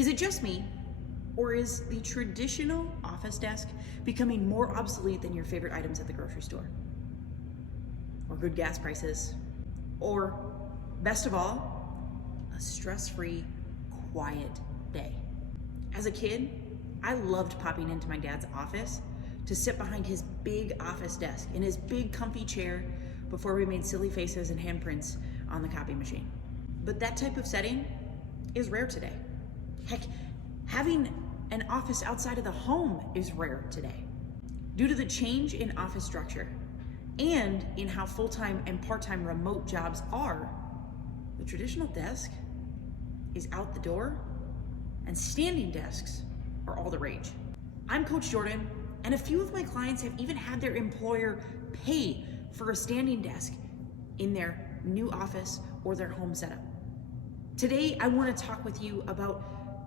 Is it just me, or is the traditional office desk becoming more obsolete than your favorite items at the grocery store? Or good gas prices? Or, best of all, a stress-free, quiet day? As a kid, I loved popping into my dad's office to sit behind his big office desk in his big comfy chair before we made silly faces and handprints on the copy machine. But that type of setting is rare today. Heck, having an office outside of the home is rare today. Due to the change in office structure and in how full-time and part-time remote jobs are, the traditional desk is out the door and standing desks are all the rage. I'm Coach Jordan, and a few of my clients have even had their employer pay for a standing desk in their new office or their home setup. Today, I want to talk with you about,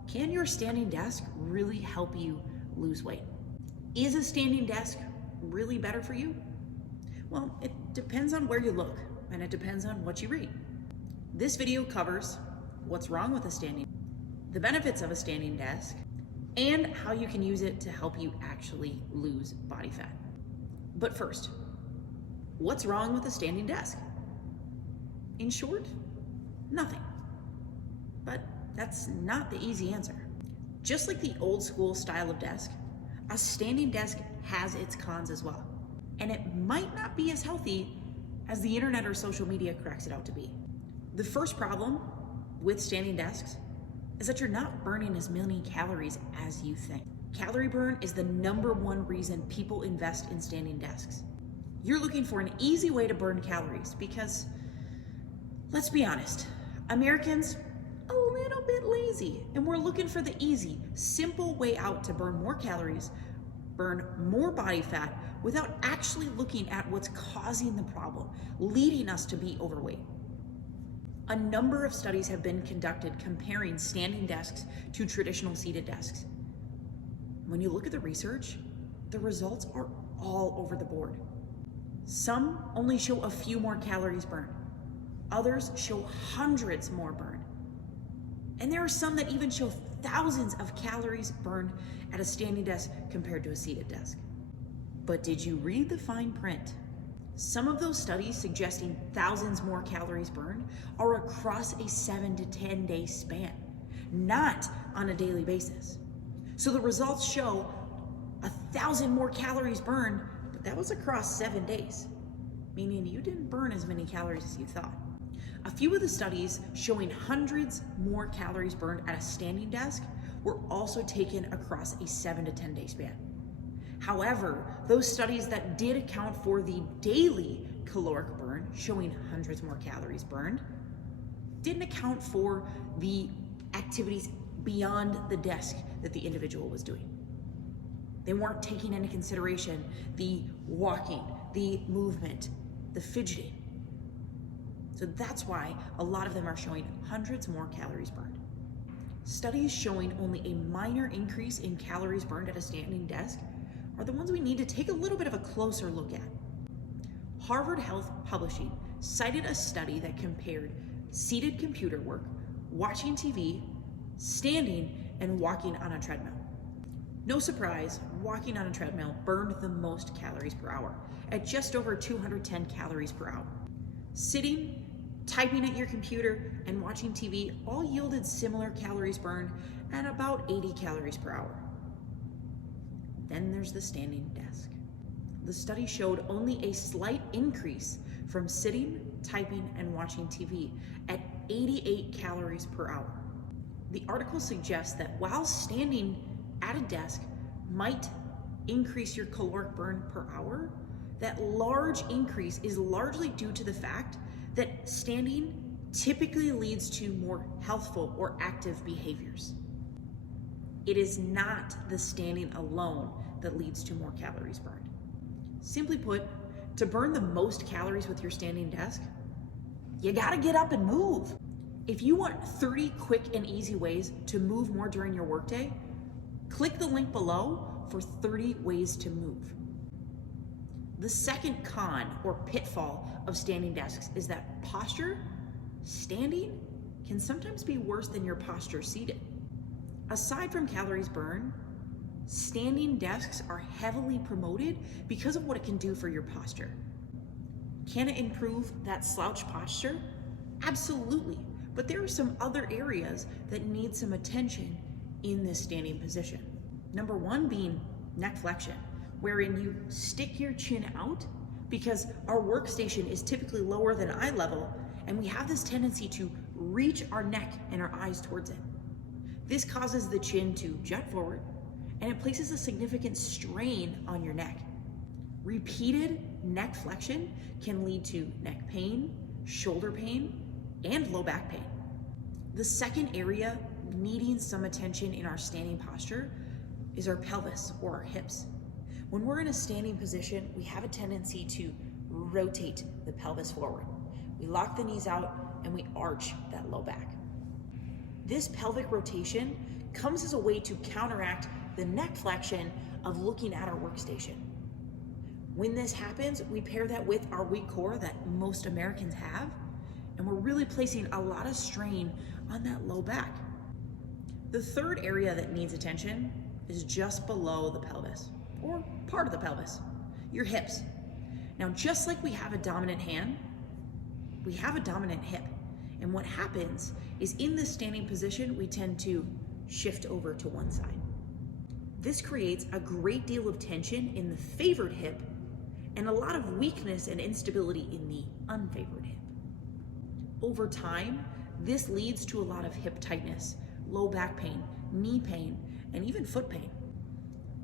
can your standing desk really help you lose weight? Is a standing desk really better for you? Well, it depends on where you look, and it depends on what you read. This video covers what's wrong with a standing, the benefits of a standing desk, and how you can use it to help you actually lose body fat. But first, what's wrong with a standing desk? In short, nothing. But that's not the easy answer. Just like the old school style of desk, a standing desk has its cons as well. And it might not be as healthy as the internet or social media cracks it out to be. The first problem with standing desks is that you're not burning as many calories as you think. Calorie burn is the #1 reason people invest in standing desks. You're looking for an easy way to burn calories because, let's be honest, Americans a little bit lazy, and we're looking for the easy, simple way out to burn more calories, burn more body fat without actually looking at what's causing the problem, leading us to be overweight. A number of studies have been conducted comparing standing desks to traditional seated desks. When you look at the research, the results are all over the board. Some only show a few more calories burned. Others show hundreds more burned. And there are some that even show thousands of calories burned at a standing desk compared to a seated desk. But did you read the fine print? Some of those studies suggesting thousands more calories burned are across a 7 to 10 day span, not on a daily basis. So the results show 1,000 more calories burned, but that was across 7 days, meaning you didn't burn as many calories as you thought. A few of the studies showing hundreds more calories burned at a standing desk were also taken across a 7 to 10 day span. However, those studies that did account for the daily caloric burn, showing hundreds more calories burned, didn't account for the activities beyond the desk that the individual was doing. They weren't taking into consideration the walking, the movement, the fidgeting. So that's why a lot of them are showing hundreds more calories burned. Studies showing only a minor increase in calories burned at a standing desk are the ones we need to take a little bit of a closer look at. Harvard Health Publishing cited a study that compared seated computer work, watching TV, standing, and walking on a treadmill. No surprise, walking on a treadmill burned the most calories per hour at just over 210 calories per hour. Sitting, typing at your computer, and watching TV all yielded similar calories burned at about 80 calories per hour. Then there's the standing desk. The study showed only a slight increase from sitting, typing, and watching TV at 88 calories per hour. The article suggests that while standing at a desk might increase your caloric burn per hour, that large increase is largely due to the fact that standing typically leads to more healthful or active behaviors. It is not the standing alone that leads to more calories burned. Simply put, to burn the most calories with your standing desk, you gotta get up and move. If you want 30 quick and easy ways to move more during your workday, click the link below for 30 ways to move. The second con or pitfall of standing desks is that posture, standing, can sometimes be worse than your posture seated. Aside from calories burned, standing desks are heavily promoted because of what it can do for your posture. Can it improve that slouch posture? Absolutely, but there are some other areas that need some attention in this standing position. Number one being neck flexion, wherein you stick your chin out because our workstation is typically lower than eye level, and we have this tendency to reach our neck and our eyes towards it. This causes the chin to jut forward, and it places a significant strain on your neck. Repeated neck flexion can lead to neck pain, shoulder pain, and low back pain. The second area needing some attention in our standing posture is our pelvis or our hips. When we're in a standing position, we have a tendency to rotate the pelvis forward. We lock the knees out and we arch that low back. This pelvic rotation comes as a way to counteract the neck flexion of looking at our workstation. When this happens, we pair that with our weak core that most Americans have, and we're really placing a lot of strain on that low back. The third area that needs attention is just below the pelvis, or part of the pelvis, your hips. Now, just like we have a dominant hand, we have a dominant hip. And what happens is in this standing position, we tend to shift over to one side. This creates a great deal of tension in the favored hip and a lot of weakness and instability in the unfavored hip. Over time, this leads to a lot of hip tightness, low back pain, knee pain, and even foot pain.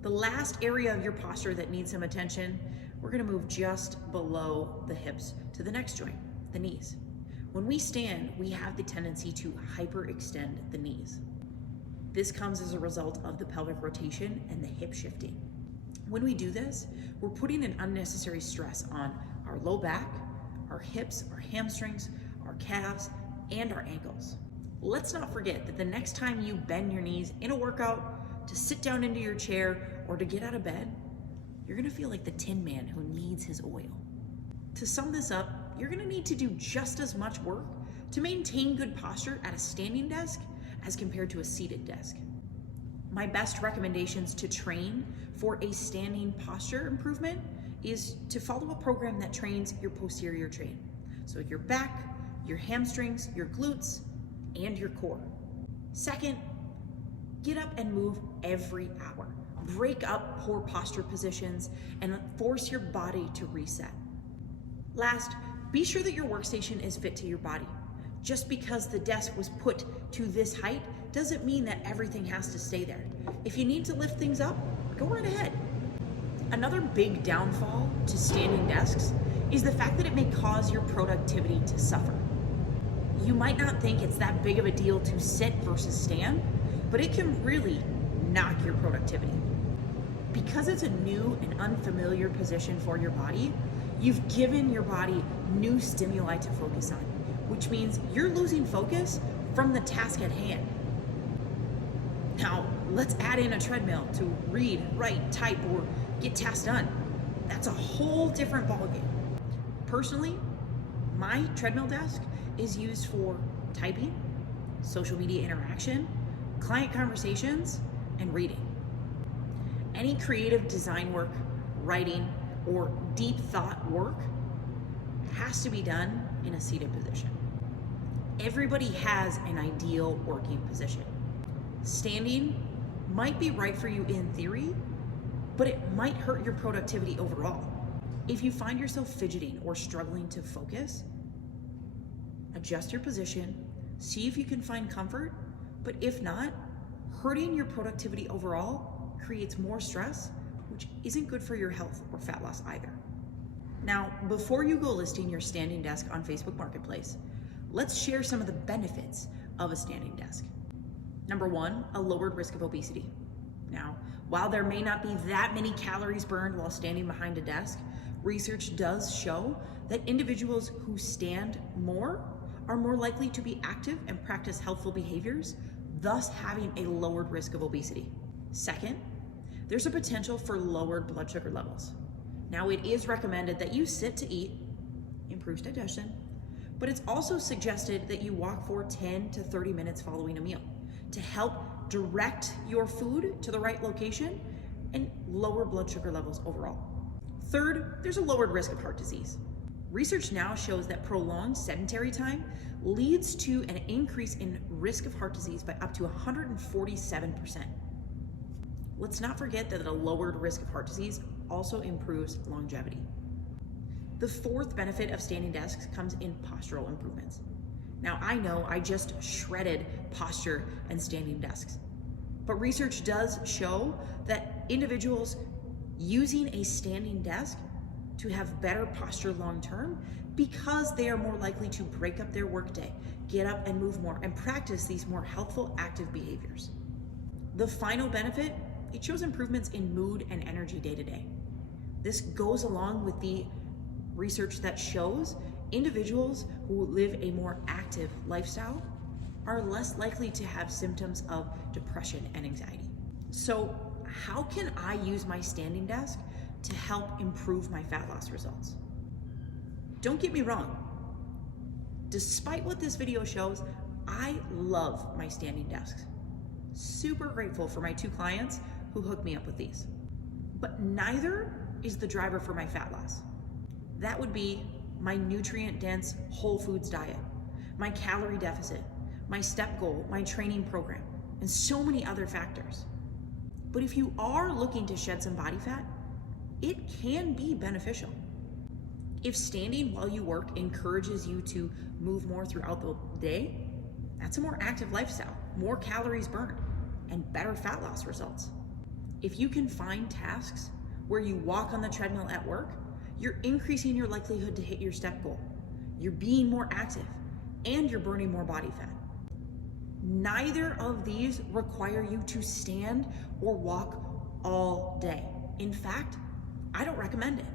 The last area of your posture that needs some attention, we're gonna move just below the hips to the next joint, the knees. When we stand, we have the tendency to hyperextend the knees. This comes as a result of the pelvic rotation and the hip shifting. When we do this, we're putting an unnecessary stress on our low back, our hips, our hamstrings, our calves, and our ankles. Let's not forget that the next time you bend your knees in a workout, to sit down into your chair, or to get out of bed, you're gonna feel like the Tin Man who needs his oil. To sum this up, you're gonna need to do just as much work to maintain good posture at a standing desk as compared to a seated desk. My best recommendations to train for a standing posture improvement is to follow a program that trains your posterior chain. So your back, your hamstrings, your glutes, and your core. Second, get up and move every hour. Break up poor posture positions and force your body to reset. Last, be sure that your workstation is fit to your body. Just because the desk was put to this height doesn't mean that everything has to stay there. If you need to lift things up, go right ahead. Another big downfall to standing desks is the fact that it may cause your productivity to suffer. You might not think it's that big of a deal to sit versus stand, but it can really knock your productivity. Because it's a new and unfamiliar position for your body, you've given your body new stimuli to focus on, which means you're losing focus from the task at hand. Now, let's add in a treadmill to read, write, type, or get tasks done. That's a whole different ballgame. Personally, my treadmill desk is used for typing, social media interaction, client conversations, and reading. Any creative design work, writing, or deep thought work has to be done in a seated position. Everybody has an ideal working position. Standing might be right for you in theory, but it might hurt your productivity overall. If you find yourself fidgeting or struggling to focus, adjust your position, see if you can find comfort, but if not, hurting your productivity overall creates more stress, which isn't good for your health or fat loss either. Now, before you go listing your standing desk on Facebook Marketplace, let's share some of the benefits of a standing desk. Number one, a lowered risk of obesity. Now, while there may not be that many calories burned while standing behind a desk, research does show that individuals who stand more are more likely to be active and practice healthful behaviors, thus having a lowered risk of obesity. Second, there's a potential for lowered blood sugar levels. Now, it is recommended that you sit to eat, improves digestion, but it's also suggested that you walk for 10 to 30 minutes following a meal to help direct your food to the right location, and lower blood sugar levels overall. Third, there's a lowered risk of heart disease. Research now shows that prolonged sedentary time leads to an increase in risk of heart disease by up to 147%. Let's not forget that a lowered risk of heart disease also improves longevity. The fourth benefit of standing desks comes in postural improvements. Now, I know I just shredded posture and standing desks, but research does show that individuals using a standing desk to have better posture long term because they are more likely to break up their workday, get up and move more, and practice these more healthful, active behaviors. The final benefit, it shows improvements in mood and energy day to day. This goes along with the research that shows individuals who live a more active lifestyle are less likely to have symptoms of depression and anxiety. So, how can I use my standing desk to help improve my fat loss results? Don't get me wrong. Despite what this video shows, I love my standing desks. Super grateful for my 2 clients who hooked me up with these. But neither is the driver for my fat loss. That would be my nutrient-dense whole foods diet, my calorie deficit, my step goal, my training program, and so many other factors. But if you are looking to shed some body fat, it can be beneficial. If standing while you work encourages you to move more throughout the day, that's a more active lifestyle, more calories burned, and better fat loss results. If you can find tasks where you walk on the treadmill at work, you're increasing your likelihood to hit your step goal. You're being more active, and you're burning more body fat. Neither of these require you to stand or walk all day. In fact, I don't recommend it.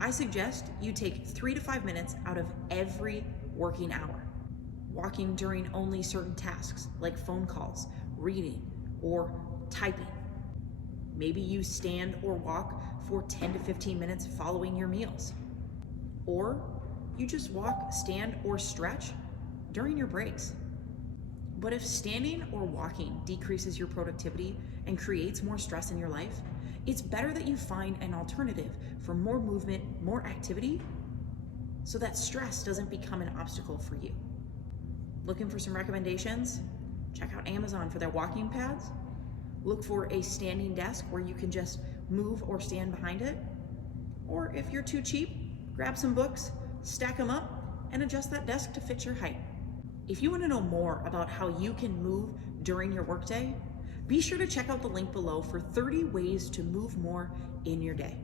I suggest you take 3 to 5 minutes out of every working hour, walking during only certain tasks like phone calls, reading, or typing. Maybe you stand or walk for 10 to 15 minutes following your meals. Or you just walk, stand, or stretch during your breaks. But if standing or walking decreases your productivity and creates more stress in your life, it's better that you find an alternative for more movement, more activity, so that stress doesn't become an obstacle for you. Looking for some recommendations? Check out Amazon for their walking pads. Look for a standing desk where you can just move or stand behind it. Or if you're too cheap, grab some books, stack them up, and adjust that desk to fit your height. If you want to know more about how you can move during your workday, be sure to check out the link below for 30 ways to move more in your day.